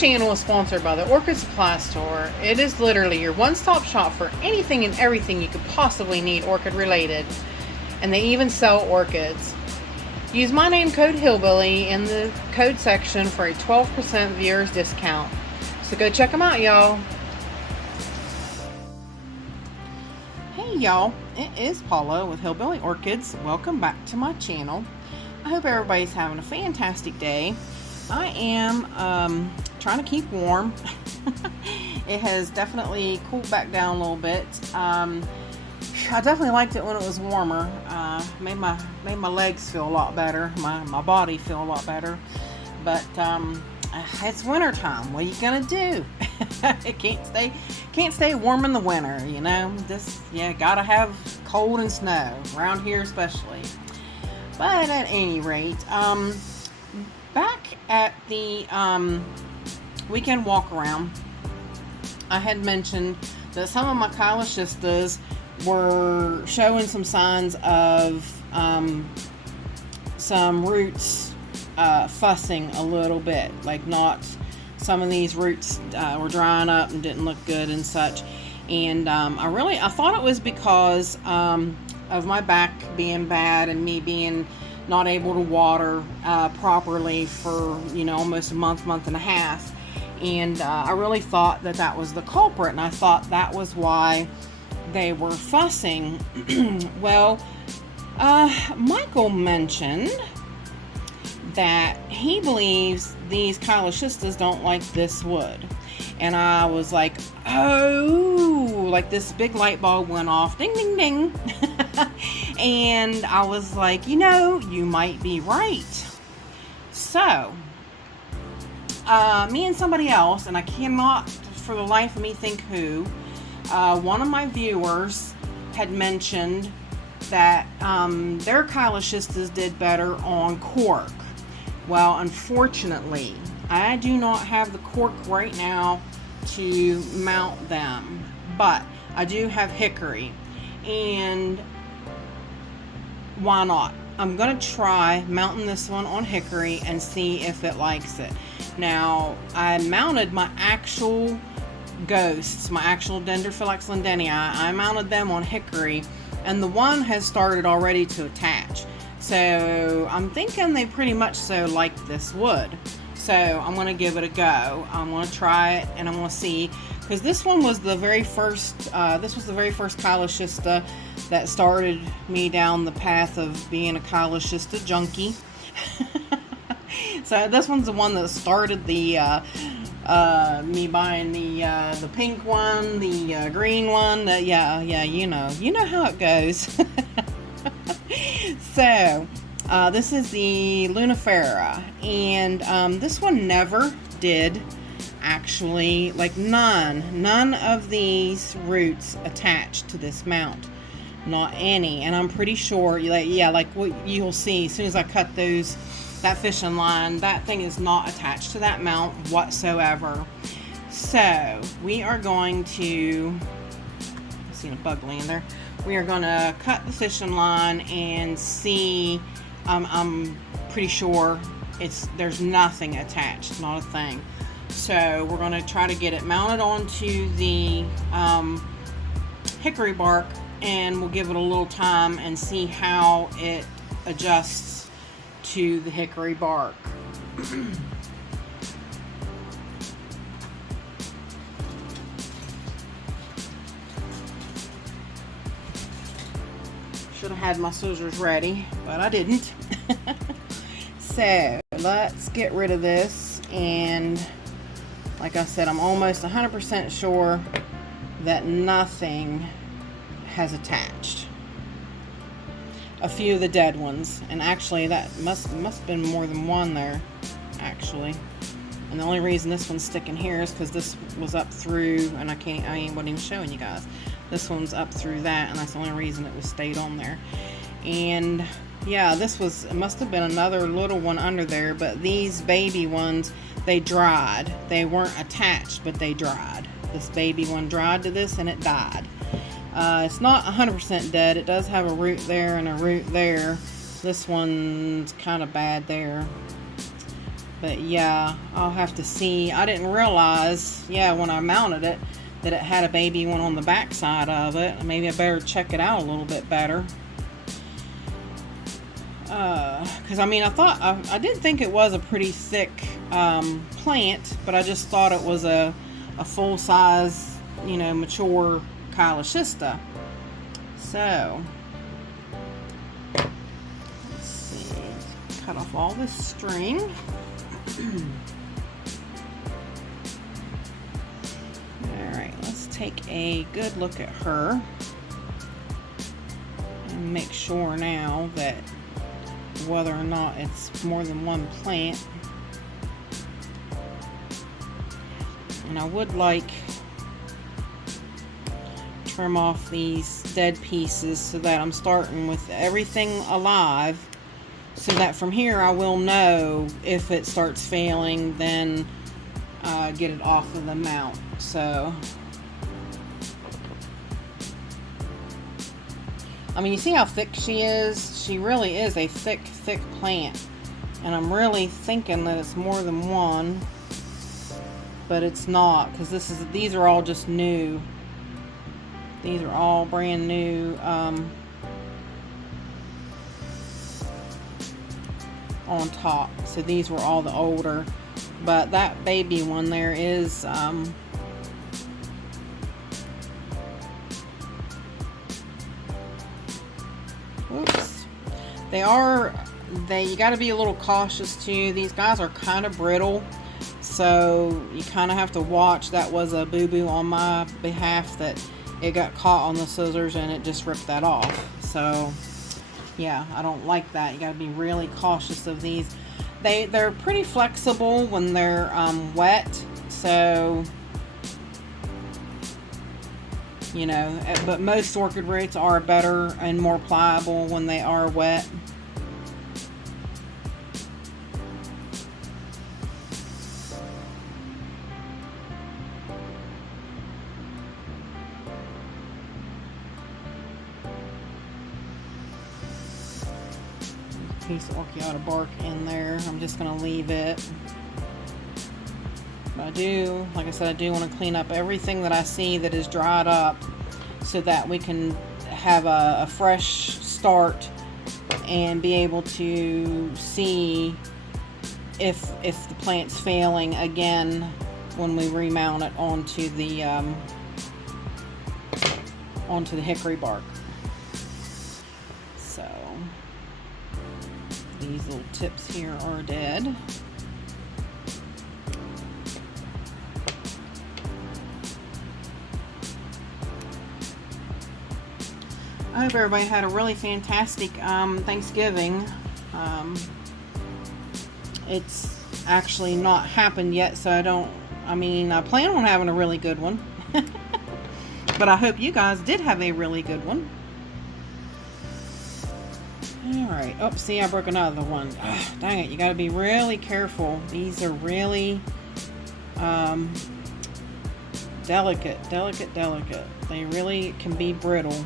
channel is sponsored by the Orchid Supply Store. It is literally your one-stop shop for anything and everything you could possibly need orchid related. And they even sell orchids. Use my name code Hillbilly in the code section for a 12% viewers discount. So go check them out, y'all. Hey y'all, it is Paula with Hillbilly Orchids. Welcome back to my channel. I hope everybody's having a fantastic day. I am trying to keep warm. It has definitely cooled back down a little bit. I definitely liked it when it was warmer. Made my legs feel a lot better, my body feel a lot better. But it's winter time. What are you gonna do? It can't stay warm in the winter, you know. Gotta have cold and snow around here especially. But at any rate, back at the weekend walk around, I had mentioned that some of my Chiloschistas were showing some signs of some roots fussing a little bit, like not some of these roots were drying up and didn't look good and such. And I thought it was because of my back being bad and me being not able to water properly for almost a month and a half. And I really thought that was the culprit, and I thought that was why they were fussing. Well, Michael mentioned that he believes these Chiloschistas don't like this wood. And I was like, oh, like this big light bulb went off, ding, ding, ding. And I was like, you might be right. So, me and somebody else, and I cannot for the life of me think who, one of my viewers had mentioned that their Chiloschistas did better on cork. Well, unfortunately, I do not have the cork right now to mount them, but I do have hickory, and why not? I'm gonna try mounting this one on hickory and see if it likes it. Now, I mounted my actual ghosts, my actual Dendrophylax lindeni. I mounted them on hickory, and the one has started already to attach. So I'm thinking they pretty much so like this wood. So I'm going to give it a go. I'm going to try it and I'm going to see, because this one was the very first, Chiloschista that started me down the path of being a Chiloschista junkie. So this one's the one that started the, me buying the pink one, the green one, you know how it goes. So, this is the Lunifera, and this one never did actually, like none of these roots attached to this mount, not any. And I'm pretty sure, like what you'll see as soon as I cut that fishing line, that thing is not attached to that mount whatsoever. So we are going to, I've seen a bug laying there. We are going to cut the fishing line and see. I'm pretty sure there's nothing attached, not a thing. So we're going to try to get it mounted onto the hickory bark, and we'll give it a little time and see how it adjusts to the hickory bark. Should have had my scissors ready, but I didn't. So let's get rid of this, and like I said, I'm almost 100% sure that nothing has attached. A few of the dead ones, and actually that must have been more than one there, actually. And the only reason this one's sticking here is because this was up through, and I wasn't even showing you guys. This one's up through that, and that's the only reason it was stayed on there. And yeah, it must have been another little one under there, but these baby ones, they dried. They weren't attached, but they dried. This baby one dried to this, and it died. It's not 100% dead. It does have a root there and a root there. This one's kind of bad there. But yeah, I'll have to see. I didn't realize, yeah, when I mounted it, that it had a baby one on the back side of it. Maybe I better check it out a little bit better. Because I mean, I did think it was a pretty thick plant, but I just thought it was a full size, you know, mature Chiloschista. So let's see, cut off all this string. Alright, let's take a good look at her and make sure now that whether or not it's more than one plant. And I would like trim off these dead pieces so that I'm starting with everything alive, so that from here I will know if it starts failing, then get it off of the mount. So I mean, you see how thick she is? She really is a thick plant. And I'm really thinking that it's more than one, but it's not, because these are all just new. These are all brand new on top. So these were all the older, but that baby one there is oops. You got to be a little cautious too. These guys are kind of brittle, so you kind of have to watch. That was a boo-boo on my behalf, that it got caught on the scissors and it just ripped that off. So yeah, I don't like that. You got to be really cautious of these. They're pretty flexible when they're wet, so you know, but most orchid roots are better and more pliable when they are wet. Piece of orchiata bark in there. I'm just going to leave it. But I do, like I said, I do want to clean up everything that I see that is dried up, so that we can have a fresh start and be able to see if the plant's failing again when we remount it onto the hickory bark. So these little tips here are dead. I hope everybody had a really fantastic Thanksgiving. It's actually not happened yet, so I plan on having a really good one. But I hope you guys did have a really good one. Alright. Oh, see, I broke another one. Ugh, dang it. You got to be really careful. These are really delicate. They really can be brittle.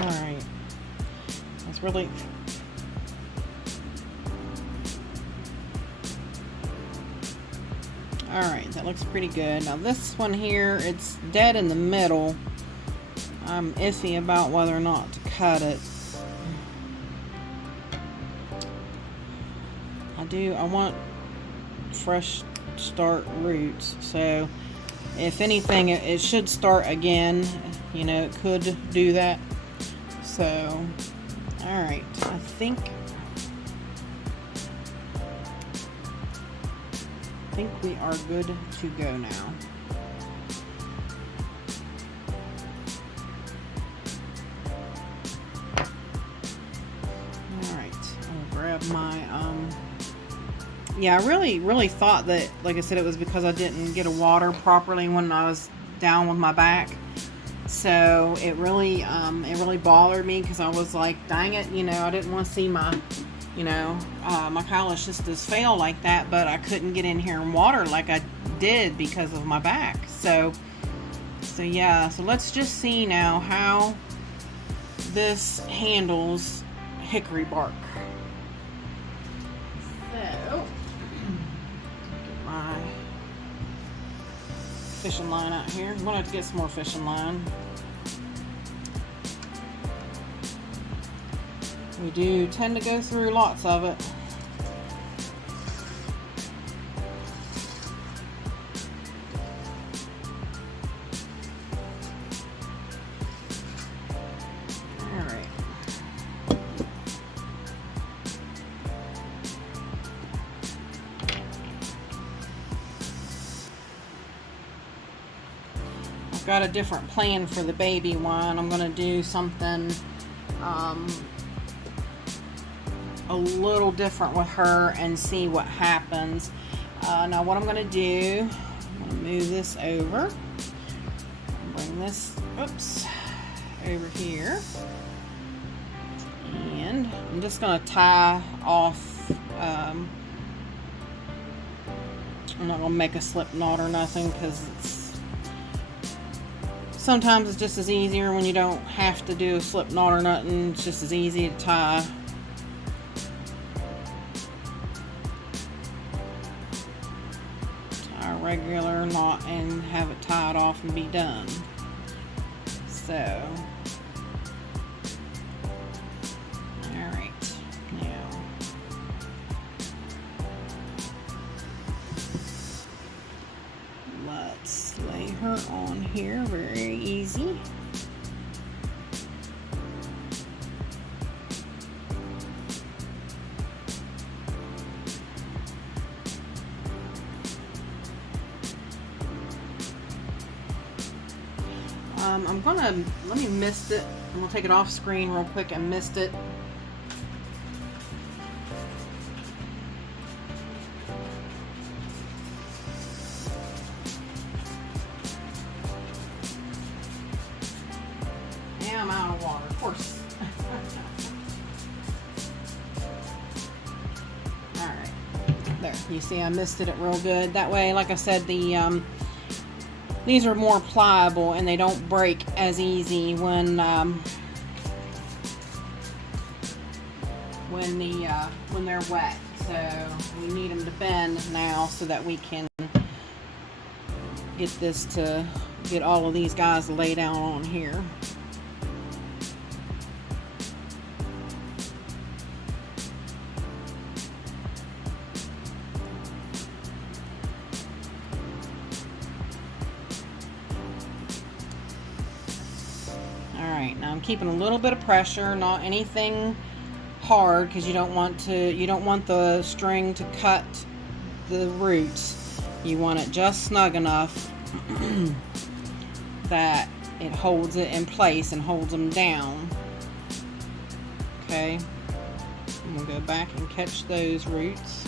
Alright. That's really... Alright, that looks pretty good. Now this one here, it's dead in the middle. I'm iffy about whether or not to cut it. I want fresh start roots. So if anything, it should start again. You know, it could do that. So, alright, I think we are good to go now. Alright, I'll grab my, yeah, I really thought that, like I said, it was because I didn't get a water properly when I was down with my back. So it really bothered me because I was like, dang it, I didn't want to see my, my Chiloschistas fail like that, but I couldn't get in here and water like I did because of my back. So yeah, so let's just see now how this handles hickory bark. So, get my fishing line out here. I'm going to have to get some more fishing line. We do tend to go through lots of it. Got a different plan for the baby one. I'm going to do something a little different with her and see what happens. Now what I'm going to do, I'm going to move this over, bring this over here, and I'm just going to tie off. I'm not going to make a slip knot or nothing because sometimes it's just as easier when you don't have to do a slip knot or nothing. It's just as easy to tie. Tie a regular knot and have it tied off and be done. So, alright, now let's lay her on here, very easy. Let me mist it, and we'll take it off screen real quick and mist it. Now I'm out of water, of course. Alright, there, you see I misted it real good. That way, like I said, these are more pliable and they don't break as easy when they're wet. So we need them to bend now so that we can get all of these guys to lay down on here. Alright, now I'm keeping a little bit of pressure, not anything hard, because you don't want the string to cut the roots. You want it just snug enough that it holds it in place and holds them down. Okay, I'm going to go back and catch those roots.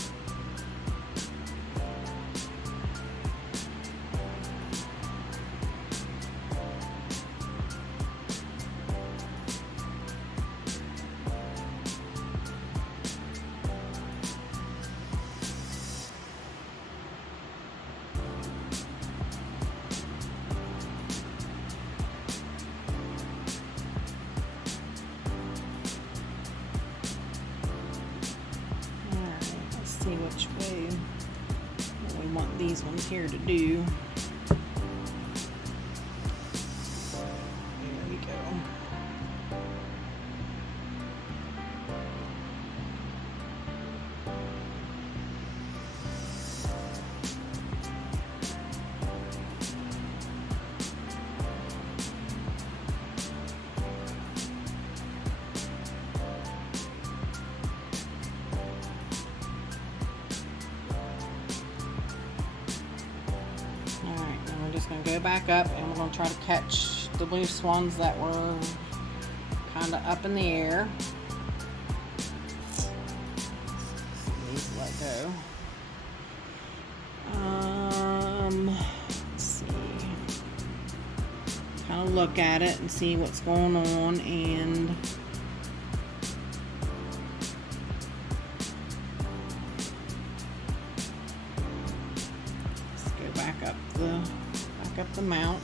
See which way we want these ones here to do. There we go. Going to go back up and we're going to try to catch the loose ones that were kind of up in the air. These let go. Let's see. Kind of look at it and see what's going on, and let's go back up the mount.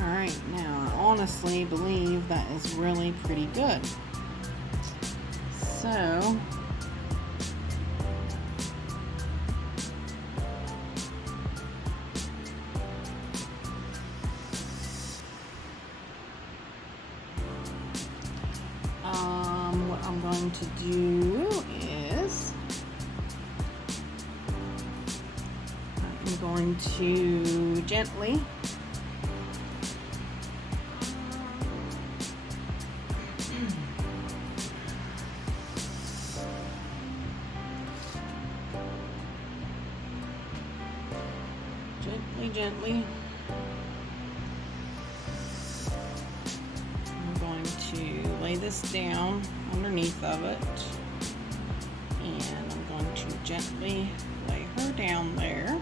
Alright, now I honestly believe that is really pretty good. So what I'm going to do is I'm going to gently gently. I'm going to lay this down underneath of it, and I'm going to gently lay her down there,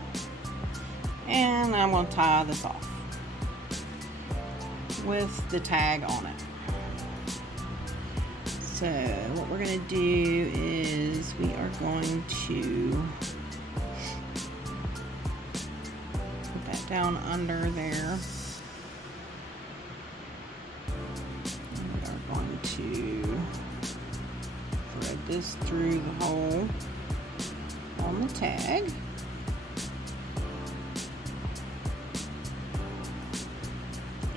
and I'm going to tie this off with the tag on it. So what we're going to do is we are going to down under there. And we are going to thread this through the hole on the tag.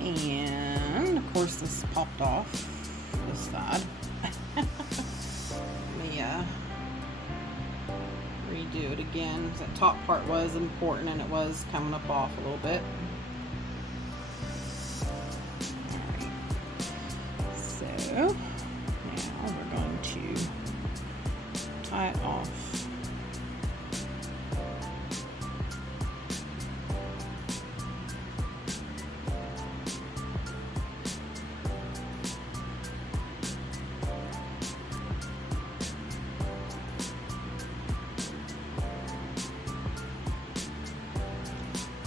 And of course this popped off this side. Let me redo it again. That top part was important and it was coming up off a little bit. Alright. So now we're going to tie it off.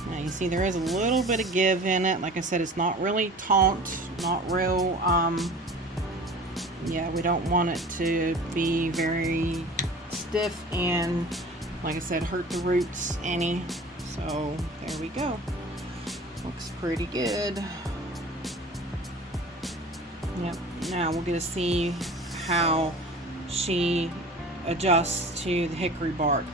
Now you see there is a little bit of give in it. Like I said, it's not really taut, not real, yeah, we don't want it to be very stiff and, like I said, hurt the roots any. So there we go. Looks pretty good. Yep, now we're going to see how she adjusts to the hickory bark.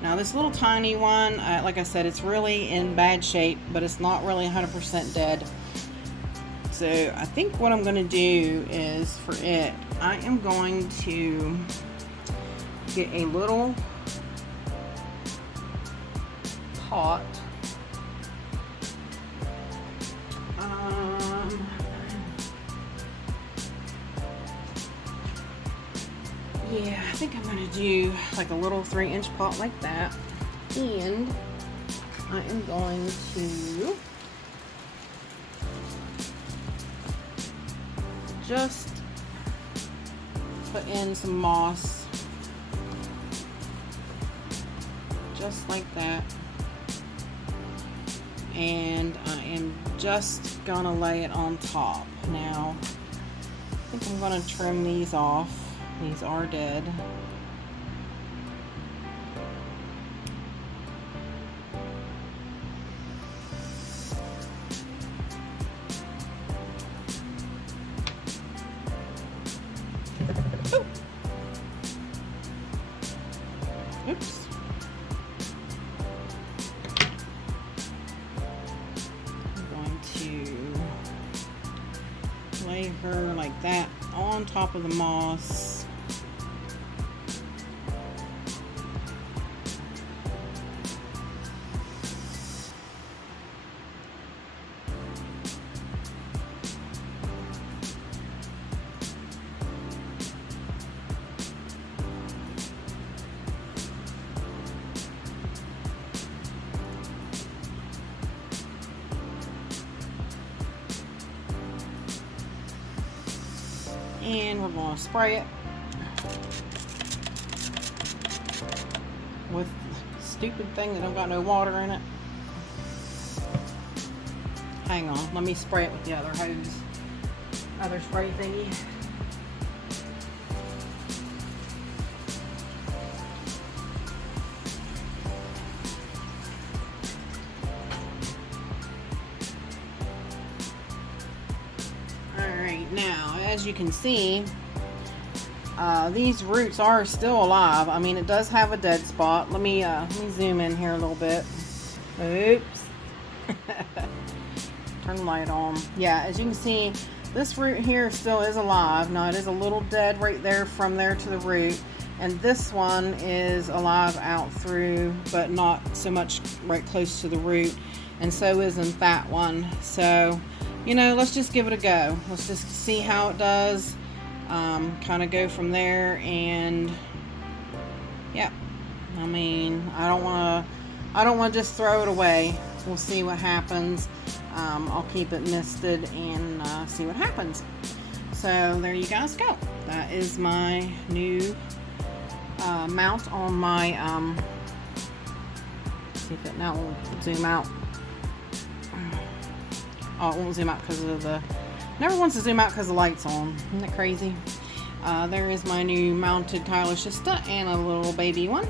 Now this little tiny one, like I said, it's really in bad shape, but it's not really 100% dead. So I think what I'm going to do is for it, I am going to get a little pot. Yeah, I think I'm going to do like a little 3-inch pot like that. And I am going to just put in some moss. Just like that. And I am just going to lay it on top. Now, I think I'm going to trim these off. These are dead. Oh. Oops. I'm going to lay her like that on top of the moss. And we're going to spray it with the stupid thing that don't got no water in it. Hang on, let me spray it with the other hose, other spray thingy. Alright, now as you can see, these roots are still alive. I mean, it does have a dead spot. Let me zoom in here a little bit. Oops. Turn the light on. Yeah, as you can see, this root here still is alive. Now, it is a little dead right there from there to the root. And this one is alive out through, but not so much right close to the root. And so isn't that one. So, you know, let's just give it a go. Let's just see how it does. Kind of go from there, and yeah, I mean, I don't want to just throw it away. We'll see what happens. I'll keep it misted and see what happens. So there you guys go. That is my new mount on my see if it now will zoom out. Oh, it won't zoom out because of the never wants to zoom out because the light's on. Isn't that crazy? There is my new mounted Chiloschista and a little baby one.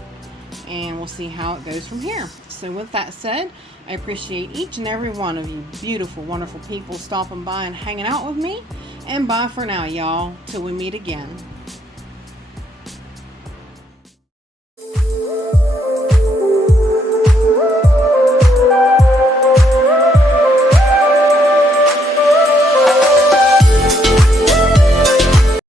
And we'll see how it goes from here. So with that said, I appreciate each and every one of you beautiful, wonderful people stopping by and hanging out with me. And bye for now, y'all. Till we meet again.